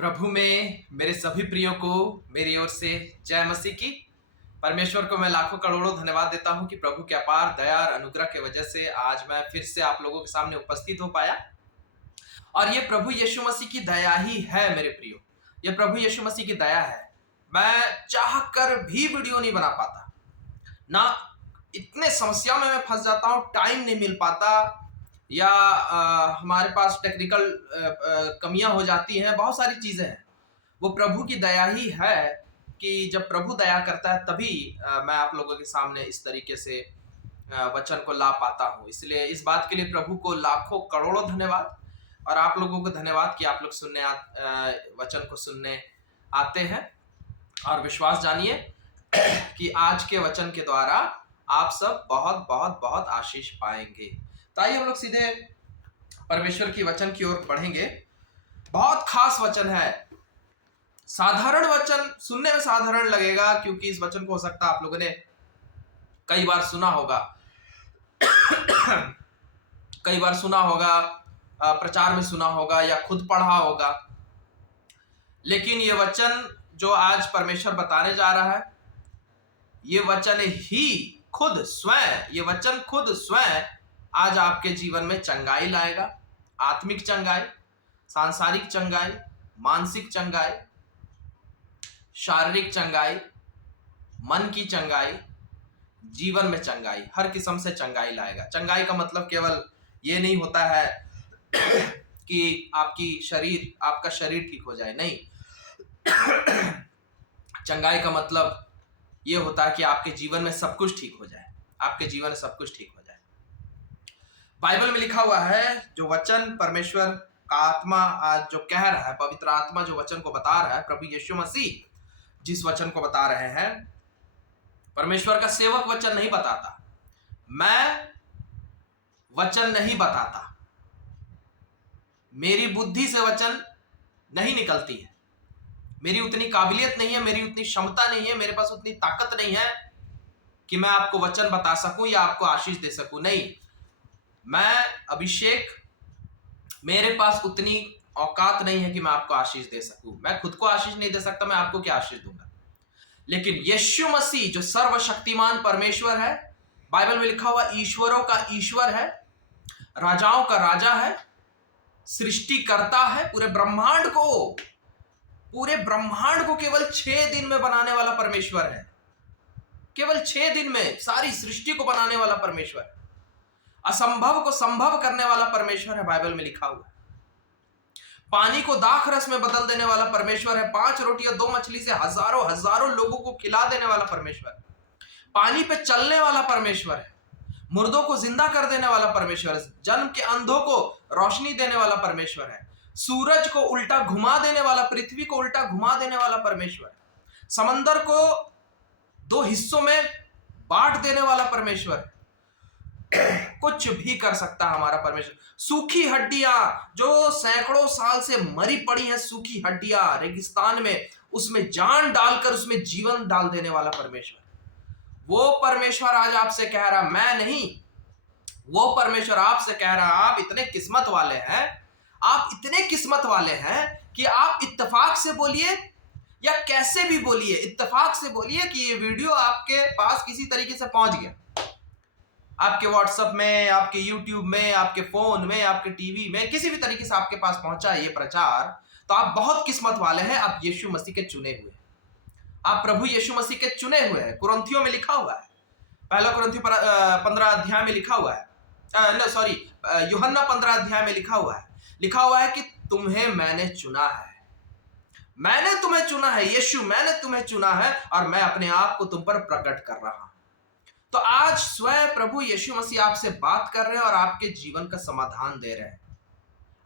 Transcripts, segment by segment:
प्रभु में मेरे सभी प्रियो को मेरी ओर से जय मसीह की। परमेश्वर को मैं लाखों करोड़ों धन्यवाद देता हूं कि प्रभु के अपार दया और अनुग्रह के वजह से आज मैं फिर से आप लोगों के सामने उपस्थित हो पाया। और ये प्रभु यीशु मसीह की दया ही है मेरे प्रियो, ये प्रभु यीशु मसीह की दया है। मैं चाह कर भी वीडियो नहीं बना पाता ना, इतने समस्या में मैं फंस जाता हूँ, टाइम नहीं मिल पाता या हमारे पास टेक्निकल कमियां हो जाती हैं, बहुत सारी चीजें हैं। वो प्रभु की दया ही है कि जब प्रभु दया करता है तभी मैं आप लोगों के सामने इस तरीके से वचन को ला पाता हूँ। इसलिए इस बात के लिए प्रभु को लाखों करोड़ों धन्यवाद, और आप लोगों को धन्यवाद कि आप लोग वचन को सुनने आते हैं। और विश्वास जानिए कि आज के वचन के द्वारा आप सब बहुत बहुत बहुत आशीष पाएंगे। तो आइए हम लोग सीधे परमेश्वर की वचन की ओर बढ़ेंगे। बहुत खास वचन है। साधारण वचन सुनने में साधारण लगेगा क्योंकि इस वचन को हो सकता है आप लोगों ने कई बार सुना होगा कई बार सुना होगा, प्रचार में सुना होगा या खुद पढ़ा होगा। लेकिन ये वचन जो आज परमेश्वर बताने जा रहा है, ये वचन ही खुद स्वयं, ये वचन खुद स्वयं आज आपके जीवन में चंगाई लाएगा। आत्मिक चंगाई, सांसारिक चंगाई, मानसिक चंगाई, शारीरिक चंगाई, मन की चंगाई, जीवन में चंगाई, हर किस्म से चंगाई लाएगा। चंगाई का मतलब केवल ये नहीं होता है कि आपका शरीर ठीक हो जाए, नहीं। चंगाई का मतलब ये होता है कि आपके जीवन में सब कुछ ठीक हो जाए, आपके जीवन में सब कुछ ठीक हो जाए। बाइबल में लिखा हुआ है, जो वचन परमेश्वर का आत्मा आज जो कह रहा है, पवित्र आत्मा जो वचन को बता रहा है, प्रभु यीशु मसीह जिस वचन को बता रहे हैं, परमेश्वर का सेवक वचन नहीं बताता, मैं वचन नहीं बताता, मेरी बुद्धि से वचन नहीं निकलती है, मेरी उतनी काबिलियत नहीं है, मेरी उतनी क्षमता नहीं है, मेरे पास उतनी ताकत नहीं है कि मैं आपको वचन बता सकूं या आपको आशीष दे सकूं। नहीं, मैं अभिषेक, मेरे पास उतनी औकात नहीं है कि मैं आपको आशीष दे सकूं। मैं खुद को आशीष नहीं दे सकता, मैं आपको क्या आशीष दूंगा। लेकिन यीशु मसीह जो सर्वशक्तिमान परमेश्वर है, बाइबल में लिखा हुआ ईश्वरों का ईश्वर है, राजाओं का राजा है, सृष्टि करता है, पूरे ब्रह्मांड को केवल 6 दिन में बनाने वाला परमेश्वर है। केवल 6 दिन में सारी सृष्टि को बनाने वाला परमेश्वर, असंभव को संभव करने वाला परमेश्वर है। बाइबल में लिखा हुआ है पानी को दाख रस में बदल देने वाला परमेश्वर है। 5 रोटी और 2 मछली से हजारों लोगों को खिला देने वाला परमेश्वर है। पानी पे चलने वाला परमेश्वर है। मुर्दों को जिंदा कर देने वाला परमेश्वर है। जन्म के अंधों को रोशनी देने वाला परमेश्वर है। सूरज को उल्टा घुमा देने वाला, पृथ्वी को उल्टा घुमा देने वाला परमेश्वर है। समंदर को 2 हिस्सों में बांट देने वाला परमेश्वर है। कुछ भी कर सकता है हमारा परमेश्वर। सूखी हड्डियां जो सैकड़ों साल से मरी पड़ी हैं, सूखी हड्डियां रेगिस्तान में, उसमें जान डालकर उसमें जीवन डाल देने वाला परमेश्वर, वो परमेश्वर आज आपसे कह रहा, मैं नहीं, वो परमेश्वर आपसे कह रहा, आप इतने किस्मत वाले हैं, आप इतने किस्मत वाले हैं कि आप इत्तेफाक से बोलिए या कैसे भी बोलिए, इत्तेफाक से बोलिए कि ये वीडियो आपके पास किसी तरीके से पहुंच गया, आपके व्हाट्सएप में, आपके यूट्यूब में, आपके फोन में, आपके टीवी में, किसी भी तरीके से आपके पास पहुंचा है ये प्रचार, तो आप बहुत किस्मत वाले हैं। आप यीशु मसीह के चुने हुए, आप प्रभु यीशु मसीह के चुने हुए हैं। कुरिन्थियों में लिखा हुआ है, पहला कुरिन्थियों 15 अध्याय में लिखा हुआ है, यूहन्ना 15 अध्याय में लिखा हुआ है कि तुम्हें मैंने चुना है, मैंने तुम्हें चुना है, यीशु मैंने तुम्हें चुना है और मैं अपने आप को तुम पर प्रकट कर रहा हूं। तो आज स्वयं प्रभु यीशु मसीह आपसे बात कर रहे हैं और आपके जीवन का समाधान दे रहे हैं।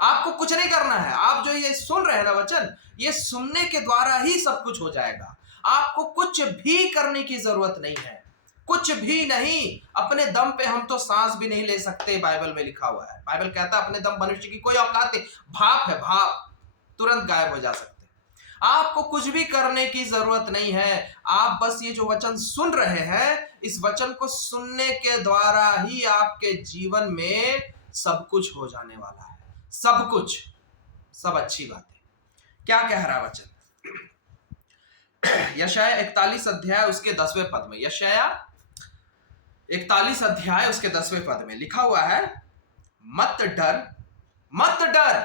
आपको कुछ नहीं करना है। आप जो ये सुन रहे हैं ना वचन, ये सुनने के द्वारा ही सब कुछ हो जाएगा। आपको कुछ भी करने की जरूरत नहीं है, कुछ भी नहीं। अपने दम पे हम तो सांस भी नहीं ले सकते, बाइबल में लिखा हुआ है। बाइबल कहता है अपने दम मनुष्य की कोई औकात नहीं, भाप है, भाप तुरंत गायब हो जा सकते। आपको कुछ भी करने की जरूरत नहीं है। आप बस ये जो वचन सुन रहे हैं, इस वचन को सुनने के द्वारा ही आपके जीवन में सब कुछ हो जाने वाला है। सब कुछ, सब अच्छी बातें। क्या कह रहा वचन? यशाया 41 अध्याय उसके 10वें पद में, यशाया 41 अध्याय उसके 10वें पद में लिखा हुआ है, मत डर, मत डर,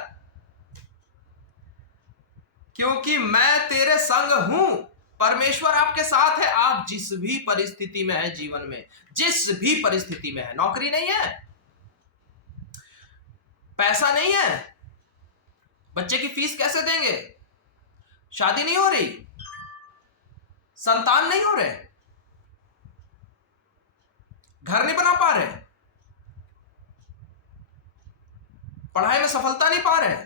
क्योंकि मैं तेरे संग हूं। परमेश्वर आपके साथ है। आप जिस भी परिस्थिति में है जीवन में, जिस भी परिस्थिति में है, नौकरी नहीं है, पैसा नहीं है, बच्चे की फीस कैसे देंगे, शादी नहीं हो रही, संतान नहीं हो रहे, घर नहीं बना पा रहे, पढ़ाई में सफलता नहीं पा रहे,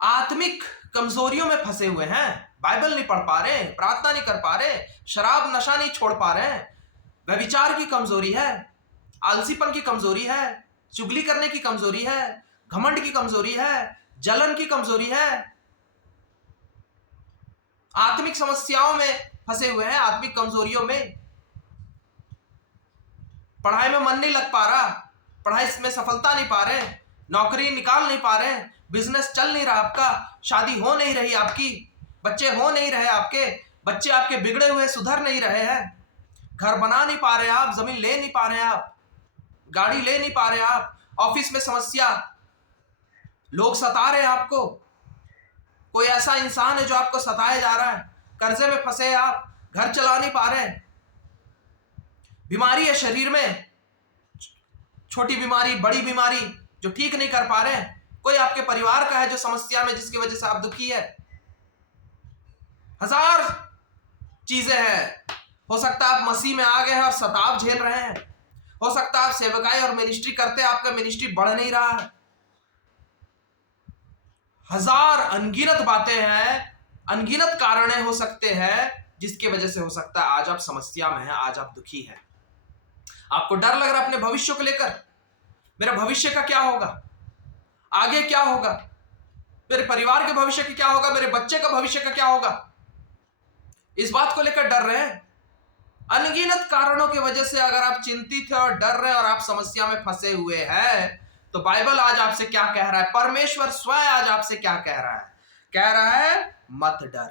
आत्मिक कमजोरियों में फंसे हुए हैं, बाइबल नहीं पढ़ पा रहे, प्रार्थना नहीं कर पा रहे, शराब नशा नहीं छोड़ पा रहे, व्यभिचार की कमजोरी है, आलसीपन की कमजोरी है, चुगली करने की कमजोरी है, घमंड की कमजोरी है, जलन की कमजोरी है, आत्मिक समस्याओं में फंसे हुए हैं, आत्मिक कमजोरियों में, पढ़ाई में मन नहीं लग पा रहा, पढ़ाई में सफलता नहीं पा रहे, नौकरी निकाल नहीं पा रहे, बिजनेस चल नहीं रहा आपका, शादी हो नहीं रही आपकी, बच्चे हो नहीं रहे आपके, बच्चे आपके बिगड़े हुए सुधर नहीं रहे हैं, घर बना नहीं पा रहे आप, जमीन ले नहीं पा रहे आप, गाड़ी ले नहीं पा रहे आप, ऑफिस में समस्या, लोग सता रहे हैं आपको, कोई ऐसा इंसान है जो आपको सताया जा रहा है, कर्जे में फंसे आप, घर चला नहीं पा रहे, बीमारी है शरीर में, छोटी बीमारी, बड़ी बीमारी जो ठीक नहीं कर पा रहे, कोई आपके परिवार का है जो समस्या में, जिसकी वजह से आप दुखी है, हजार चीजें हैं। हो सकता है आप मसीह में आ गए हैं और सताव झेल रहे हैं, हो सकता है आप सेवकाई और मिनिस्ट्री करते हैं, आपका मिनिस्ट्री बढ़ नहीं रहा है, हजार अनगिनत बातें हैं, अनगिनत कारण हो सकते हैं जिसकी वजह से हो सकता है आज आप समस्या में हैं, आज आप दुखी हैं। आपको डर लग रहा है अपने भविष्य को लेकर, मेरा भविष्य का क्या होगा, आगे क्या होगा, मेरे परिवार के भविष्य का क्या होगा, मेरे बच्चे का भविष्य का क्या होगा, इस बात को लेकर डर रहे हैं। अनगिनत कारणों की वजह से अगर आप चिंतित हैं और डर रहे हैं और आप समस्या में फंसे हुए हैं, तो बाइबल आज आपसे क्या कह रहा है, परमेश्वर स्वयं आज आपसे क्या कह रहा है? कह रहा है, मत डर,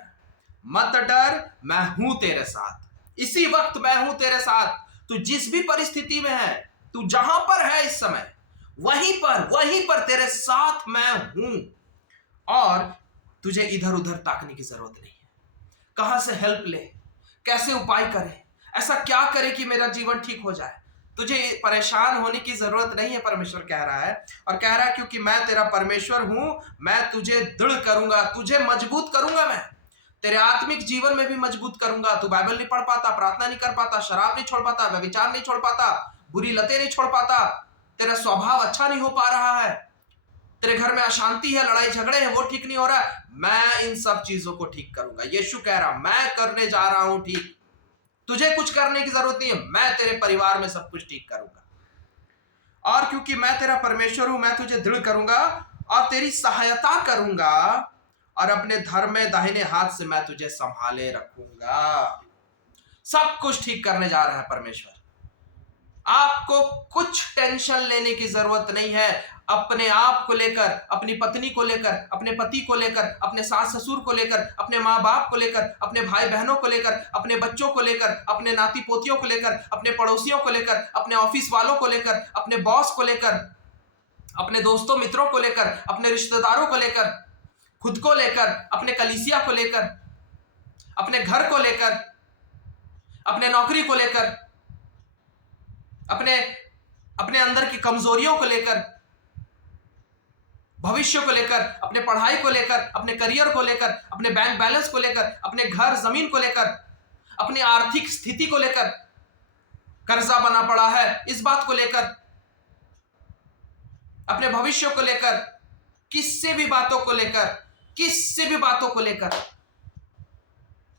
मत डर, मैं हूं तेरे साथ। इसी वक्त मैं हूं तेरे साथ। तू जिस भी परिस्थिति में है, तू जहां पर है इस समय, वहीं पर तेरे साथ मैं हूं, और तुझे इधर उधर ताकने की जरूरत नहीं है। कहां से हेल्प ले, कैसे उपाय करे, ऐसा क्या करे कि मेरा जीवन ठीक हो जाए, तुझे परेशान होने की जरूरत नहीं है, परमेश्वर कह रहा है। और कह रहा है, क्योंकि मैं तेरा परमेश्वर हूं, मैं तुझे दृढ़ करूंगा, तुझे मजबूत करूंगा, मैं तेरे आत्मिक जीवन में भी मजबूत करूंगा। तू बाइबल नहीं पढ़ पाता, प्रार्थना नहीं कर पाता, शराब नहीं छोड़ पाता, व्यभिचार नहीं छोड़ पाता, बुरी लतें नहीं छोड़ पाता, तेरा स्वभाव अच्छा नहीं हो पा रहा है, तेरे घर में अशांति है, लड़ाई झगड़े हैं, वो ठीक नहीं हो रहा है, मैं इन सब चीजों को ठीक करूंगा। यीशु कह रहा, मैं करने जा रहा हूं ठीक, तुझे कुछ करने की जरूरत नहीं है, मैं तेरे परिवार में सब कुछ ठीक करूंगा। और क्योंकि मैं तेरा परमेश्वर हूं, मैं तुझे दृढ़ करूंगा और तेरी सहायता करूंगा, और अपने धर्म में दाहिने हाथ से मैं तुझे संभाले रखूंगा। सब कुछ ठीक करने जा रहा है परमेश्वर। आपको कुछ टेंशन लेने की जरूरत नहीं है, अपने आप को लेकर, अपनी पत्नी को लेकर, अपने पति को लेकर, अपने सास ससुर को लेकर, अपने माँ बाप को लेकर, अपने भाई बहनों को लेकर, अपने बच्चों को लेकर, अपने नाती पोतियों को लेकर, अपने पड़ोसियों को लेकर, अपने ऑफिस वालों को लेकर, अपने बॉस को लेकर, अपने दोस्तों मित्रों को लेकर, अपने रिश्तेदारों को लेकर, खुद को लेकर, अपने कलीसिया को लेकर, अपने घर को लेकर, अपने नौकरी को लेकर, अपने अंदर की कमजोरियों को लेकर, भविष्य को लेकर, अपने पढ़ाई को लेकर, अपने करियर को लेकर, अपने बैंक बैलेंस को लेकर, अपने घर जमीन को लेकर, अपनी आर्थिक स्थिति को लेकर, कर्जा बना पड़ा है इस बात को लेकर, अपने भविष्य को लेकर, किससे भी बातों को लेकर,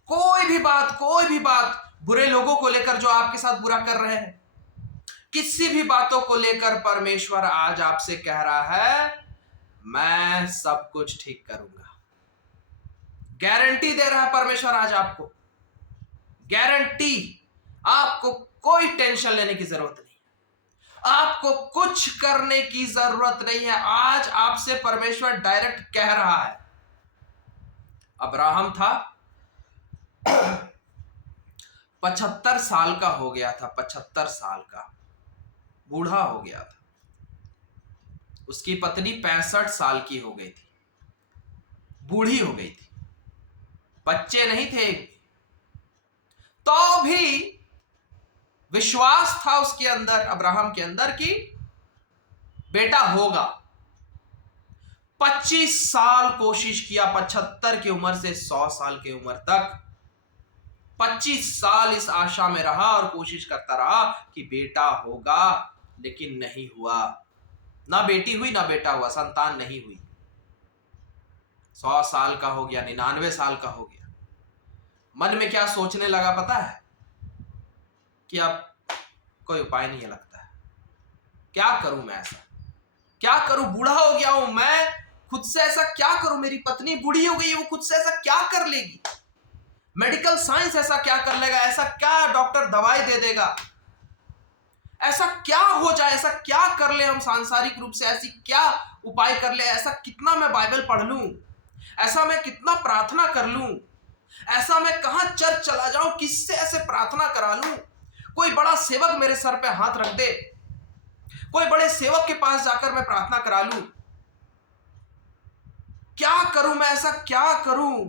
कोई भी बात बुरे लोगों को लेकर जो आपके साथ बुरा कर रहे हैं, किसी भी बातों को लेकर परमेश्वर आज आपसे कह रहा है, मैं सब कुछ ठीक करूंगा। गारंटी दे रहा है परमेश्वर आज आपको, गारंटी। आपको कोई टेंशन लेने की जरूरत नहीं। आपको कुछ करने की जरूरत नहीं है। आज आपसे परमेश्वर डायरेक्ट कह रहा है। अब्राहम था, 75 साल का हो गया था, 75 साल का बूढ़ा हो गया था। उसकी पत्नी 65 साल की हो गई थी, बूढ़ी हो गई थी, बच्चे नहीं थे। तो भी विश्वास था उसके अंदर, अब्राहम के अंदर, कि बेटा होगा। 25 साल कोशिश किया, 75 की उम्र से 100 साल की उम्र तक 25 साल इस आशा में रहा और कोशिश करता रहा कि बेटा होगा, लेकिन नहीं हुआ। ना बेटी हुई ना बेटा हुआ, संतान नहीं हुई। 100 साल का हो गया, 99 साल का हो गया। मन में क्या सोचने लगा पता है? कि अब कोई उपाय नहीं लगता है। क्या करूं मैं, ऐसा क्या करूं? बूढ़ा हो गया हूं मैं, खुद से ऐसा क्या करूं? मेरी पत्नी बूढ़ी हो गई, वो खुद से ऐसा क्या कर लेगी? मेडिकल साइंस ऐसा क्या कर लेगा? ऐसा क्या डॉक्टर दवाई दे देगा? ऐसा क्या हो जाए? ऐसा क्या कर ले हम सांसारिक रूप से? ऐसी क्या उपाय कर ले? ऐसा कितना मैं बाइबल पढ़ लूं? ऐसा मैं कितना प्रार्थना कर लूं? ऐसा मैं कहां चर्च चला जाऊं? किससे ऐसे प्रार्थना करा लूं? कोई बड़ा सेवक मेरे सर पे हाथ रख दे, कोई बड़े सेवक के पास जाकर मैं प्रार्थना करा लूं। क्या करूं मैं? ऐसा क्या करूं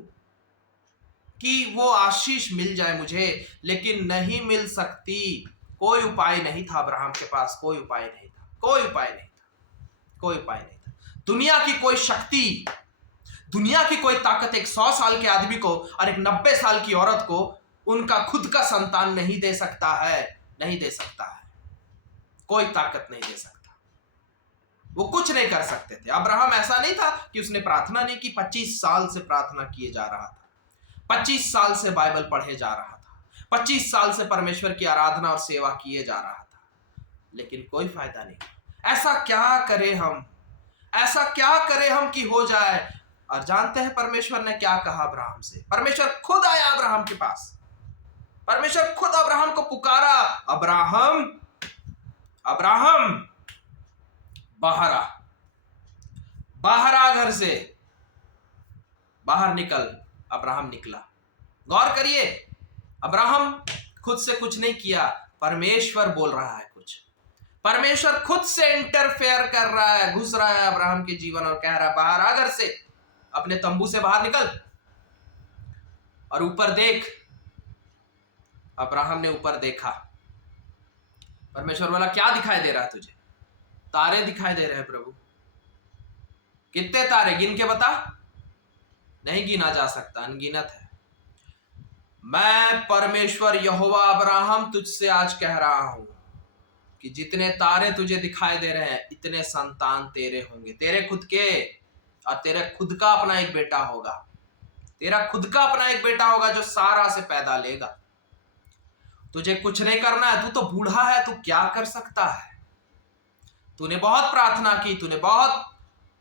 कि वो आशीष मिल जाए मुझे? लेकिन नहीं मिल सकती। कोई उपाय नहीं था अब्राहम के पास, कोई उपाय नहीं था, कोई उपाय नहीं था, कोई उपाय नहीं था। दुनिया की कोई शक्ति, दुनिया की कोई ताकत एक 100 साल के आदमी को और एक 90 साल की औरत को उनका खुद का संतान नहीं दे सकता है, नहीं दे सकता है। कोई ताकत नहीं दे सकता। वो कुछ नहीं कर सकते थे। अब्राहम ऐसा नहीं था कि उसने प्रार्थना नहीं की। 25 साल से प्रार्थना किए जा रहा था, 25 साल से बाइबल पढ़े जा रहा था, 25 साल से परमेश्वर की आराधना और सेवा किए जा रहा था, लेकिन कोई फायदा नहीं। ऐसा क्या करें हम, ऐसा क्या करें हम कि हो जाए? और जानते हैं परमेश्वर ने क्या कहा अब्राहम से? परमेश्वर खुद आया अब्राहम के पास, परमेश्वर खुद अब्राहम को पुकारा, अब्राहम, अब्राहम, बाहर आ, बाहर आ, घर से बाहर निकल। अब्राहम निकला। गौर करिए, अब्राहम खुद से कुछ नहीं किया, परमेश्वर बोल रहा है कुछ। परमेश्वर खुद से इंटरफेयर कर रहा है, घुस रहा है अब्राहम के जीवन और कह रहा है बाहर आ, घर से, अपने तंबू से बाहर निकल और ऊपर देख। अब्राहम ने ऊपर देखा। परमेश्वर बोला क्या दिखाई दे रहा है तुझे? तारे दिखाई दे रहे हैं प्रभु। कितने तारे? गिन के बता। नहीं गिना जा सकता, अनगिनत है। मैं परमेश्वर यहोवा अब्राहम तुझसे आज कह रहा हूं कि जितने तारे तुझे दिखाई दे रहे हैं, इतने संतान तेरे होंगे, तेरे खुद के। और तेरे खुद का अपना एक बेटा होगा, तेरा खुद का अपना एक बेटा होगा जो सारा से पैदा लेगा। तुझे कुछ नहीं करना है, तू तो बूढ़ा है, तू क्या कर सकता है? तूने बहुत प्रार्थना की, तूने बहुत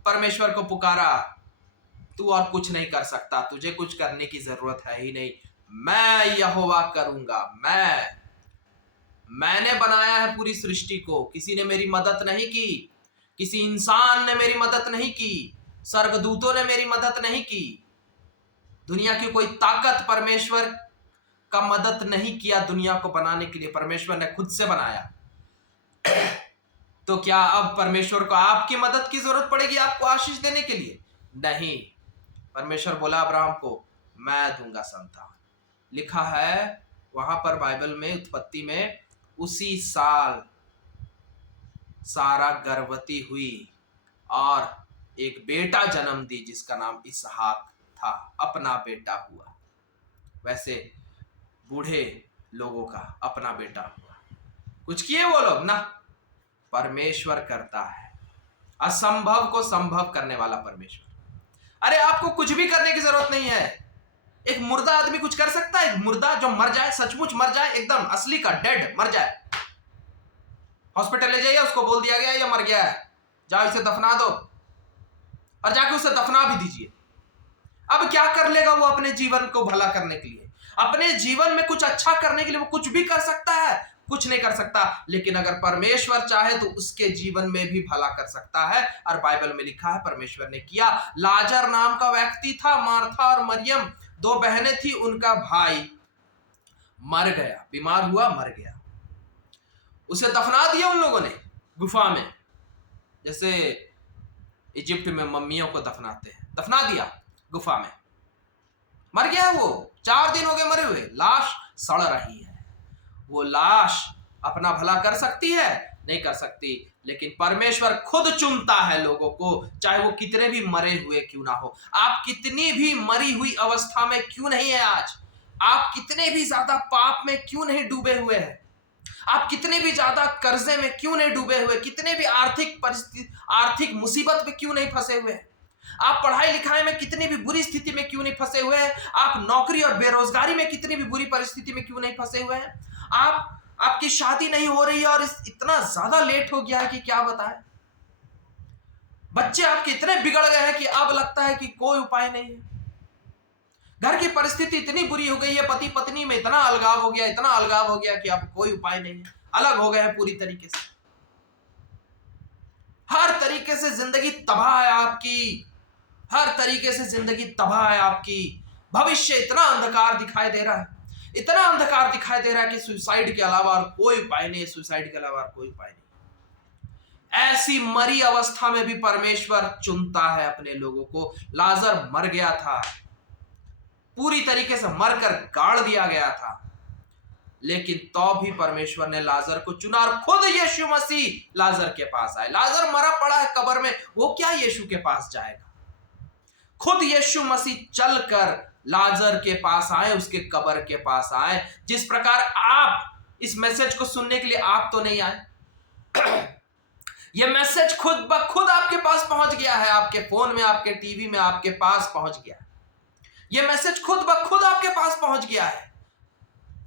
परमेश्वर को पुकारा, तू और कुछ नहीं कर सकता। तुझे कुछ करने की जरूरत है ही नहीं। मैं यहोवा करूंगा। मैंने बनाया है पूरी सृष्टि को। किसी ने मेरी मदद नहीं की, किसी इंसान ने मेरी मदद नहीं की, स्वर्गदूतों ने मेरी मदद नहीं की। दुनिया की कोई ताकत परमेश्वर का मदद नहीं किया दुनिया को बनाने के लिए। परमेश्वर ने खुद से बनाया। तो क्या अब परमेश्वर को आपकी मदद की जरूरत पड़ेगी आपको आशीष देने के लिए? नहीं। परमेश्वर बोला अब्राहम को मैं दूंगा संतान। लिखा है वहां पर बाइबल में, उत्पत्ति में, उसी साल सारा गर्भवती हुई और एक बेटा जन्म दी जिसका नाम इसहाक था। अपना बेटा हुआ। वैसे बूढ़े लोगों का अपना बेटा हुआ। कुछ किए वो लोग ना? परमेश्वर करता है असंभव को संभव करने वाला परमेश्वर। अरे आपको कुछ भी करने की जरूरत नहीं है। एक मुर्दा आदमी कुछ कर सकता है? एक मुर्दा जो मर जाए, सचमुच मर जाए, एकदम असली का डेड मर जाए, हॉस्पिटल ले जाइए, उसको बोल दिया गया ये मर गया है, जाओ इसे दफना दो, और जाके उसे दफना भी दीजिए। अब क्या कर लेगा वो अपने जीवन को भला करने के लिए? अपने जीवन में कुछ अच्छा करने के लिए वो कुछ भी कर सकता है? कुछ नहीं कर सकता, लेकिन अगर परमेश्वर चाहे तो उसके जीवन में भी भला कर सकता है। और बाइबल में लिखा है परमेश्वर ने किया। लाजर नाम का व्यक्ति था, मार्था और मरियम 2 बहनें थी, उनका भाई मर गया, बीमार हुआ, मर गया। उसे दफना दिया उन लोगों ने गुफा में, जैसे इजिप्ट में मम्मियों को दफनाते हैं, दफना दिया गुफा में। मर गया वो, 4 दिन हो गए मरे हुए, लाश सड़ रही है। वो लाश अपना भला कर सकती है? नहीं कर सकती, लेकिन परमेश्वर खुद चुनता है लोगों को, चाहे वो कितने भी मरे हुए क्यों ना हो। आप कितनी भी मरी हुई अवस्था में क्यों नहीं है आज, आप कितने भी ज्यादा पाप में क्यों नहीं डूबे हुए हैं, आप कितने भी ज्यादा कर्जे में क्यों नहीं डूबे हुए, कितने भी आर्थिक मुसीबत में क्यों नहीं फंसे हुए, आप पढ़ाई लिखाई में कितनी भी बुरी स्थिति में क्यों नहीं फंसे हुए हैं, आप नौकरी और बेरोजगारी में कितनी भी बुरी परिस्थिति में क्यों नहीं फंसे हुए हैं, आपकी शादी नहीं हो रही है और इतना ज्यादा लेट हो गया है कि क्या बताएं, बच्चे आपके इतने बिगड़ गए हैं कि अब लगता है कि कोई उपाय नहीं है, घर की परिस्थिति इतनी बुरी हो गई है, पति पत्नी में इतना अलगाव हो गया कि अब कोई उपाय नहीं है, अलग हो गए हैं पूरी तरीके से, हर तरीके से जिंदगी तबाह है आपकी, हर तरीके से जिंदगी तबाह है आपकी, भविष्य इतना अंधकार दिखाई दे रहा है, इतना अंधकार दिखाई दे रहा है कि सुसाइड के अलावा और कोई उपाय नहीं है, सुसाइड के अलावा और कोई उपाय नहीं। ऐसी मरी अवस्था में भी परमेश्वर चुनता है अपने लोगों को। लाजर मर गया था, पूरी तरीके से मरकर गाड़ दिया गया था, लेकिन तो भी परमेश्वर ने लाजर को चुना और खुद यीशु मसीह लाजर के पास आए। लाजर मरा पड़ा है कब्र में, वो क्या यीशु के पास जाएगा? खुद यीशु मसीह चलकर लाजर के पास आए, उसके कब्र के पास आए। जिस प्रकार आप इस मैसेज को सुनने के लिए आप तो नहीं आए, यह मैसेज खुद ब खुद आपके पास पहुंच गया है, आपके फोन में, आपके टीवी में, आपके पास पहुंच गया। यह मैसेज खुद ब खुद आपके पास पहुंच गया है।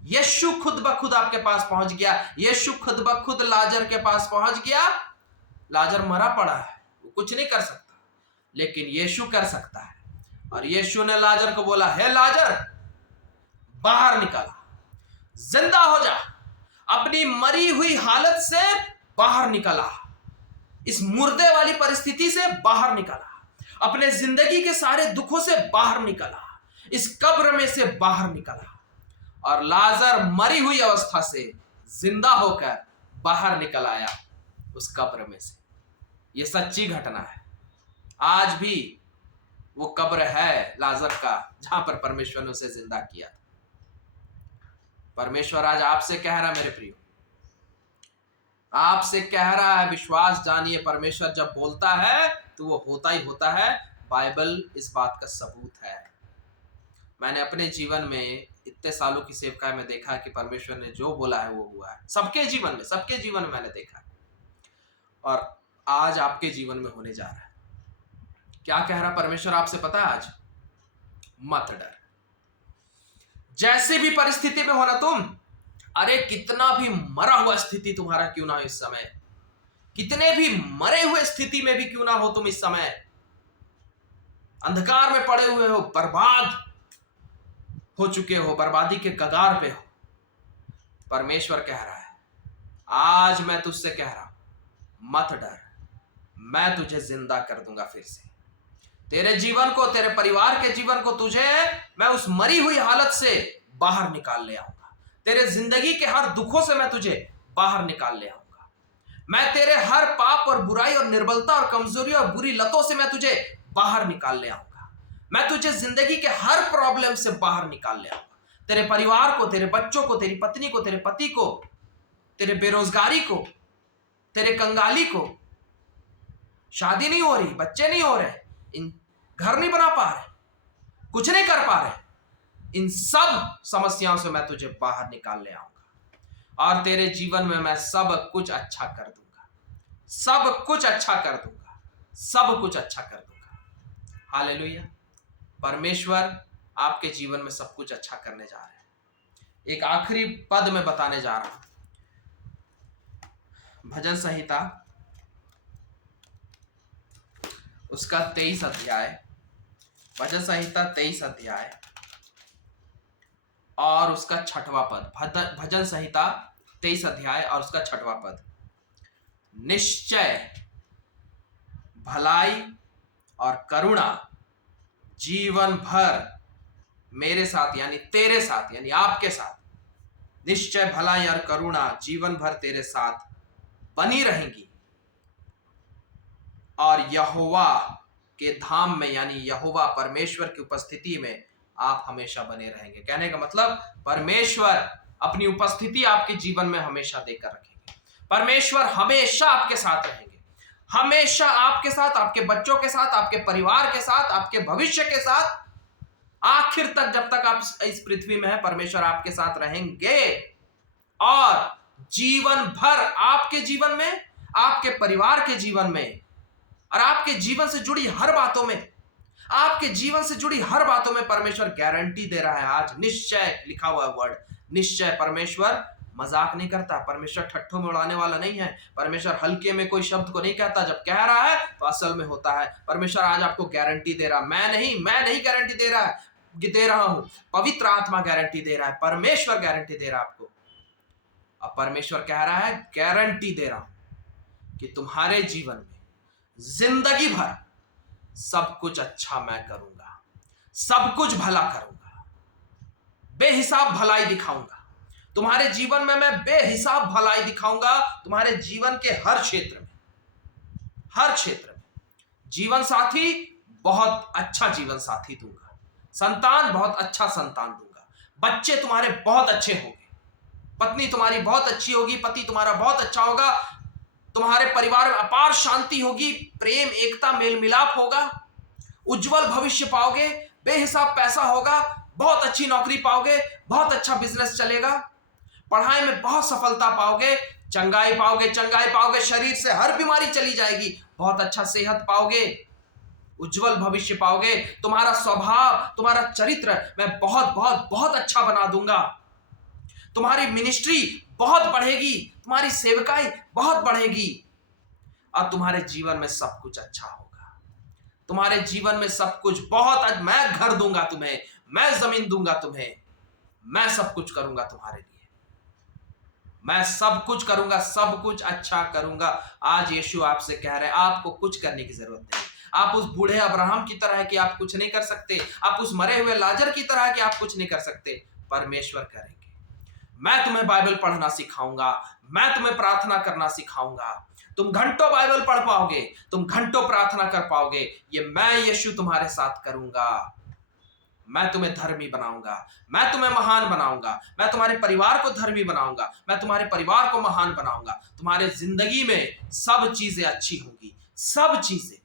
यीशु खुद ब खुद आपके पास पहुंच गया, यीशु खुद ब खुद लाजर के पास पहुंच गया। लाजर मरा पड़ा है, वो कुछ नहीं कर सकता, लेकिन यीशु कर सकता है। और यीशु ने लाजर को बोला, हे लाजर बाहर निकला, जिंदा हो जा, अपनी मरी हुई हालत से बाहर निकला, इस मुर्दे वाली परिस्थिति से बाहर निकला, अपने जिंदगी के सारे दुखों से बाहर निकला, इस कब्र में से बाहर निकला, और लाजर मरी हुई अवस्था से जिंदा होकर बाहर निकल आया उस कब्र में से। यह सच्ची घटना है। आज भी वो कब्र है लाजर का, जहां पर परमेश्वर ने उसे जिंदा किया था। परमेश्वर आज आपसे कह रहा है मेरे प्रियो, आपसे कह रहा है, विश्वास जानिए, परमेश्वर जब बोलता है तो वो होता ही होता है। बाइबल इस बात का सबूत है। मैंने अपने जीवन में इतने सालों की सेवकाई में देखा कि परमेश्वर ने जो बोला है वो हुआ है। सबके जीवन में मैंने देखा है, और आज आपके जीवन में होने जा रहा है। क्या कह रहा परमेश्वर आपसे पता है आज? मत डर, जैसे भी परिस्थिति में हो ना तुम, अरे कितना भी मरा हुआ स्थिति तुम्हारा क्यों ना हो इस समय, कितने भी मरे हुए स्थिति में भी क्यों ना हो तुम इस समय, अंधकार में पड़े हुए हो, बर्बाद हो चुके हो, बर्बादी के कगार पे हो, परमेश्वर कह रहा है आज मैं तुझसे कह रहा हूं, मत डर, मैं तुझे जिंदा कर दूंगा फिर से। तेरे जीवन को, तेरे परिवार के जीवन को, तुझे मैं उस मरी हुई हालत से बाहर निकाल ले आऊंगा। तेरे जिंदगी के हर दुखों से मैं तुझे बाहर निकाल ले आऊंगा। मैं तेरे हर पाप और बुराई और निर्बलता और कमजोरी और बुरी लतों से मैं तुझे बाहर निकाल ले आऊंगा। मैं तुझे जिंदगी के हर प्रॉब्लम से बाहर निकाल ले आऊंगा। तेरे परिवार को, तेरे बच्चों को, तेरी पत्नी को, तेरे पति को, तेरे बेरोजगारी को, तेरे कंगाली को, शादी नहीं हो रही, बच्चे नहीं हो रहे, इन घर नहीं बना पा रहे, कुछ नहीं कर पा रहे, इन सब समस्याओं से मैं तुझे बाहर निकाल ले आऊंगा और तेरे जीवन में मैं सब कुछ अच्छा कर दूंगा, सब कुछ अच्छा कर दूंगा, सब कुछ अच्छा कर दूंगा। हालेलुया। परमेश्वर आपके जीवन में सब कुछ अच्छा करने जा रहे हैं। एक आखिरी पद में बताने जा रहा हूं, भजन संहिता उसका 23 अध्याय, भजन संहिता 23 अध्याय और उसका 6वां पद। भजन संहिता 23 अध्याय और उसका 6वां पद, निश्चय भलाई और करुणा जीवन भर मेरे साथ, यानी तेरे साथ, यानी आपके साथ, निश्चय भलाई और करुणा जीवन भर तेरे साथ बनी रहेंगी, और यहोवा के धाम में, यानी यहोवा परमेश्वर की उपस्थिति में आप हमेशा बने रहेंगे। कहने का मतलब परमेश्वर अपनी उपस्थिति आपके जीवन में हमेशा देकर रखेंगे। परमेश्वर हमेशा आपके साथ रहेंगे, हमेशा आपके साथ, आपके बच्चों के साथ, आपके परिवार के साथ, आपके भविष्य के साथ, आखिर तक, जब तक आप इस पृथ्वी में हैं, परमेश्वर आपके साथ रहेंगे। और जीवन भर आपके जीवन में, आपके परिवार के जीवन में और आपके जीवन से जुड़ी हर बातों में, आपके जीवन से जुड़ी हर बातों में परमेश्वर गारंटी दे रहा है। आज निश्चय लिखा हुआ वर्ड, निश्चय। परमेश्वर मजाक नहीं करता, परमेश्वर ठट्ठों में उड़ाने वाला नहीं है। परमेश्वर हल्के में कोई शब्द को नहीं कहता, जब कह रहा है तो असल में होता है। परमेश्वर आज आपको गारंटी दे रहा, मैं नहीं गारंटी दे रहा हूं, पवित्र आत्मा गारंटी दे रहा है, परमेश्वर गारंटी दे रहा है आपको। अब परमेश्वर कह रहा है, गारंटी दे रहा हूं कि तुम्हारे जीवन में जिंदगी भर सब कुछ अच्छा मैं करूंगा, सब कुछ भला करूंगा, बेहिसाब भलाई दिखाऊंगा तुम्हारे जीवन में। मैं बेहिसाब भलाई दिखाऊंगा तुम्हारे जीवन के हर क्षेत्र में, हर क्षेत्र में। जीवन साथी बहुत अच्छा जीवन साथी दूंगा, संतान बहुत अच्छा संतान दूंगा, बच्चे तुम्हारे बहुत अच्छे होंगे, पत्नी तुम्हारी बहुत अच्छी होगी, पति तुम्हारा बहुत अच्छा होगा, तुम्हारे परिवार में अपार शांति होगी, प्रेम, एकता, मेल मिलाप होगा, उज्जवल भविष्य पाओगे, बेहिसाब पैसा होगा, बहुत अच्छी नौकरी पाओगे, बहुत अच्छा बिजनेस चलेगा, पढ़ाई में बहुत सफलता पाओगे, चंगाई पाओगे, शरीर से हर बीमारी चली जाएगी, बहुत अच्छा सेहत पाओगे, उज्जवल भविष्य पाओगे। तुम्हारा स्वभाव, तुम्हारा चरित्र मैं बहुत बहुत बहुत अच्छा बना दूंगा, तुम्हारी मिनिस्ट्री बहुत बढ़ेगी, तुम्हारी सेवकाई बहुत बढ़ेगी, और तुम्हारे जीवन में सब कुछ अच्छा होगा। तुम्हारे जीवन में सब कुछ बहुत, मैं घर दूंगा तुम्हें, मैं जमीन दूंगा तुम्हें, मैं सब कुछ करूंगा तुम्हारे लिए, मैं सब कुछ करूंगा, सब कुछ अच्छा करूंगा। आज यीशु आपसे कह रहे हैं, आपको कुछ करने की जरूरत नहीं। आप उस बूढ़े अब्राहम की तरह है कि आप कुछ नहीं कर सकते, आप उस मरे हुए लाजर की तरह है कि आप कुछ नहीं कर सकते। परमेश्वर करेंगे। मैं तुम्हें बाइबल पढ़ना सिखाऊंगा, मैं तुम्हें प्रार्थना करना सिखाऊंगा, तुम घंटों बाइबल पढ़ पाओगे, तुम घंटों प्रार्थना कर पाओगे। ये मैं यीशु तुम्हारे साथ करूंगा। मैं तुम्हें धर्मी बनाऊंगा, मैं तुम्हें महान बनाऊंगा, मैं तुम्हारे परिवार को धर्मी बनाऊंगा, मैं तुम्हारे परिवार को महान बनाऊंगा। तुम्हारे जिंदगी में सब चीजें अच्छी होंगी, सब चीजें,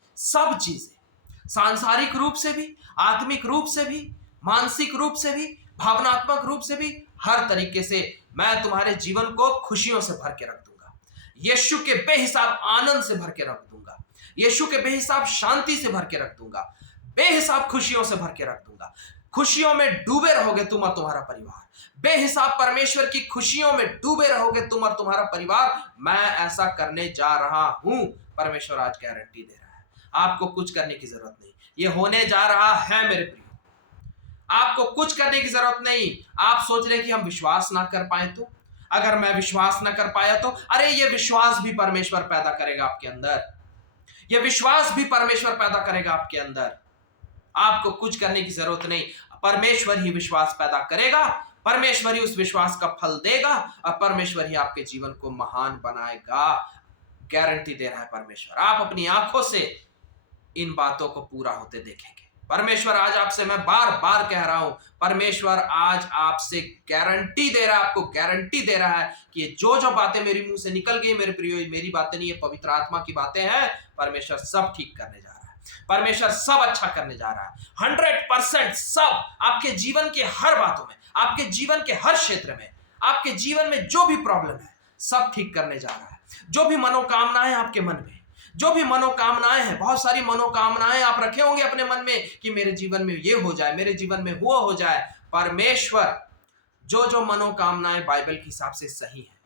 सांसारिक रूप से भी, आत्मिक रूप से भी, मानसिक रूप से भी, भावनात्मक रूप से भी, हर तरीके से मैं तुम्हारे जीवन को खुशियों से भर के रख दूंगा, यीशु के बेहिसाब आनंद से भर के रख दूंगा, यीशु के बेहिसाब शांति से भर के रख दूंगा, बेहिसाब खुशियों से भर के रख दूंगा। खुशियों में डूबे रहोगे तुम और तुम्हारा परिवार, बेहिसाब परमेश्वर की खुशियों में डूबे रहोगे तुम और तुम्हारा परिवार। मैं ऐसा करने जा रहा हूं। परमेश्वर आज गारंटी दे रहा है, आपको कुछ करने की जरूरत नहीं, ये होने जा रहा है मेरे प्रिय। आपको कुछ करने की जरूरत नहीं। आप सोच रहे कि हम विश्वास ना कर पाए तो, अगर मैं विश्वास ना कर पाया तो, अरे ये विश्वास भी परमेश्वर पैदा करेगा आपके अंदर, ये विश्वास भी परमेश्वर पैदा करेगा आपके अंदर। आपको कुछ करने की जरूरत नहीं, परमेश्वर ही विश्वास पैदा करेगा, परमेश्वर ही उस विश्वास का फल देगा, और परमेश्वर ही आपके जीवन को महान बनाएगा। गारंटी दे रहा है परमेश्वर। आप अपनी आंखों से इन बातों को पूरा होते देखेंगे। परमेश्वर आज आपसे, मैं बार बार कह रहा हूं, परमेश्वर आज आपसे गारंटी दे रहा है, आपको गारंटी दे रहा है कि जो बातें मेरी मुंह से निकल गई मेरे प्रियो, मेरी बातें नहीं, ये पवित्र आत्मा की बातें हैं। परमेश्वर सब ठीक करने जा रहा है, परमेश्वर सब अच्छा करने जा रहा है। 100% सब आपके जीवन के हर बातों में, आपके जीवन के हर क्षेत्र में, आपके जीवन में जो भी प्रॉब्लम है सब ठीक करने जा रहा है। जो भी मनोकामनाएं आपके मन में, जो भी मनोकामनाएं हैं, बहुत सारी मनोकामनाएं आप रखे होंगे अपने मन में कि मेरे जीवन में ये हो जाए, मेरे जीवन में वो हो जाए। परमेश्वर जो मनोकामनाएं बाइबल के हिसाब से सही है,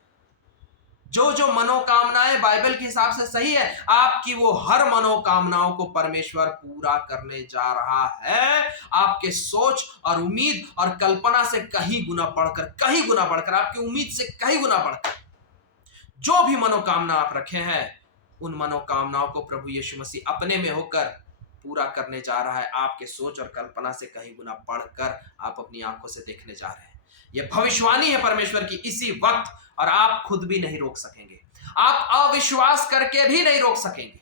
जो मनोकामनाएं बाइबल के हिसाब से सही है, आपकी वो हर मनोकामनाओं को परमेश्वर पूरा करने जा रहा है। आपके सोच और उम्मीद और कल्पना से कहीं गुना बढ़कर, आपकी उम्मीद से कहीं गुना बढ़कर जो भी मनोकामना आप रखे हैं उन मनोकामनाओं को प्रभु यीशु मसीह अपने में होकर पूरा करने जा रहा है। आपके सोच और कल्पना से कहीं गुना बढ़कर आप अपनी आंखों से देखने जा रहे हैं। यह भविष्यवाणी है परमेश्वर की इसी वक्त, और आप खुद भी नहीं रोक सकेंगे। आप अविश्वास करके भी नहीं रोक सकेंगे।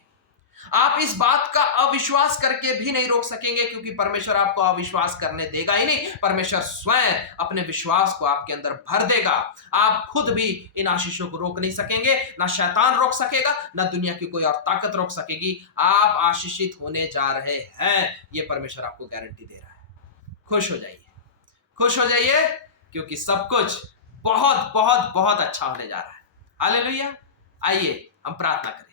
आप इस बात का अविश्वास करके भी नहीं रोक सकेंगे, क्योंकि परमेश्वर आपको अविश्वास करने देगा ही नहीं। परमेश्वर स्वयं अपने विश्वास को आपके अंदर भर देगा। आप खुद भी इन आशीषों को रोक नहीं सकेंगे, ना शैतान रोक सकेगा, ना दुनिया की कोई और ताकत रोक सकेगी। आप आशीषित होने जा रहे हैं, ये परमेश्वर आपको गारंटी दे रहा है। खुश हो जाइए, खुश हो जाइए, क्योंकि सब कुछ बहुत बहुत बहुत अच्छा होने जा रहा है। हालेलुया। आइए हम प्रार्थना करें।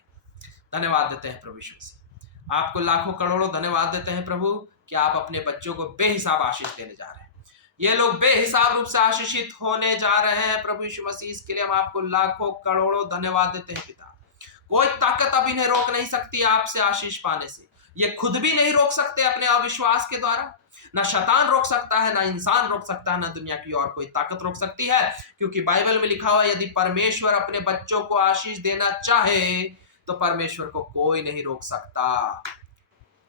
धन्यवाद देते हैं प्रभु यीशु मसीह, आपको लाखों करोड़ों धन्यवाद देते हैं प्रभु कि आप अपने बच्चों को बेहिसाब आशीष देने जा रहे हैं। ये लोग बेहिसाब रूप से आशीषित होने जा रहे हैं प्रभु यीशु मसीह, इसके लिए हम आपको लाखों करोड़ों धन्यवाद देते हैं पिता। कोई ताकत अब इन्हें रोक नहीं सकती आपसे आशीष पाने से। ये खुद भी नहीं रोक सकते अपने अविश्वास के द्वारा, ना शैतान रोक सकता है, ना इंसान रोक सकता है, ना दुनिया की और कोई ताकत रोक सकती है। क्योंकि बाइबल में लिखा हुआ है, यदि परमेश्वर अपने बच्चों को आशीष देना चाहे तो परमेश्वर को कोई नहीं रोक सकता।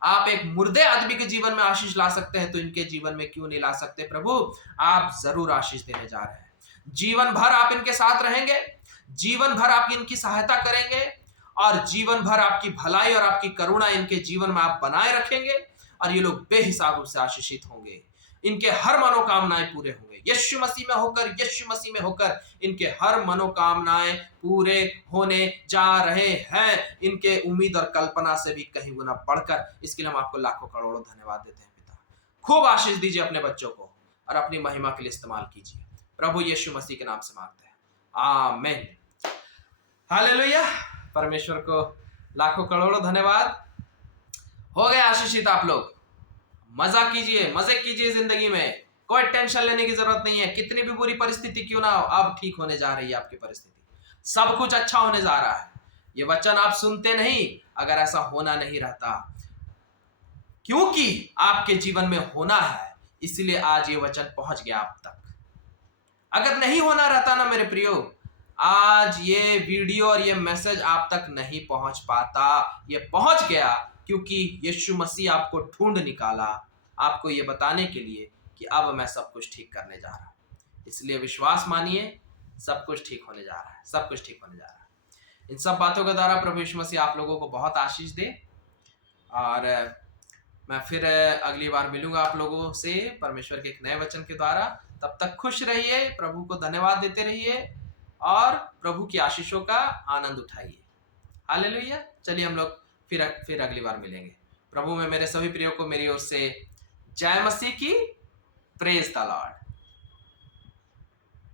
आप एक मुर्दे आदमी के जीवन में आशीष ला सकते हैं, तो इनके जीवन में क्यों नहीं ला सकते प्रभु? आप जरूर आशीष देने जा रहे हैं। जीवन भर आप इनके साथ रहेंगे, जीवन भर आप इनकी सहायता करेंगे, और जीवन भर आपकी भलाई और आपकी करुणा इनके जीवन में आप बनाए रखेंगे, और ये लोग बेहिसाब रूप से आशीषित होंगे। इनके हर मनोकामनाएं पूरे होंगे। यीशु मसीह में होकर, यीशु मसीह में होकर इनके हर मनोकामनाएं पूरे होने जा रहे हैं, इनके उम्मीद और कल्पना से भी कहीं गुना बढ़कर। इसके लिए हम आपको लाखों करोड़ों धन्यवाद देते हैं पिता। खूब आशीष दीजिए अपने बच्चों को, और अपनी महिमा के लिए इस्तेमाल कीजिए। प्रभु यीशु मसीह के नाम से मांगते हैं, आमीन। हालेलुया। परमेश्वर को लाखों करोड़ों धन्यवाद। हो गए आशीषित आप लोग। मजा कीजिए, मजे कीजिए जिंदगी में। कोई टेंशन लेने की जरूरत नहीं है। कितनी भी बुरी परिस्थिति क्यों ना हो, अब ठीक होने जा रही है आपकी परिस्थिति। सब कुछ अच्छा होने जा रहा है। ये वचन आप सुनते नहीं अगर ऐसा होना नहीं रहता, क्योंकि आपके जीवन में होना है, इसलिए आज ये वचन पहुंच गया आप तक। अगर नहीं होना रहता ना मेरे प्रियो, आज ये वीडियो और ये मैसेज आप तक नहीं पहुंच पाता। ये पहुंच गया क्योंकि यीशु मसीह आपको ढूंढ निकाला, आपको ये बताने के लिए कि अब मैं सब कुछ ठीक करने जा रहा हूं। इसलिए विश्वास मानिए, सब कुछ ठीक होने जा रहा है, सब कुछ ठीक होने जा रहा है। इन सब बातों के द्वारा प्रभु यीशु मसीह आप लोगों को बहुत आशीष दे। और मैं फिर अगली बार मिलूंगा आप लोगों से परमेश्वर के एक नए वचन के द्वारा। तब तक खुश रहिए, प्रभु को धन्यवाद देते रहिए, और प्रभु की आशीषों का आनंद उठाइए। हालेलुया। चलिए हम लोग फिर अगली बार मिलेंगे। प्रभु में मेरे सभी प्रियो को मेरी ओर से जय मसीह की। Praise the Lord.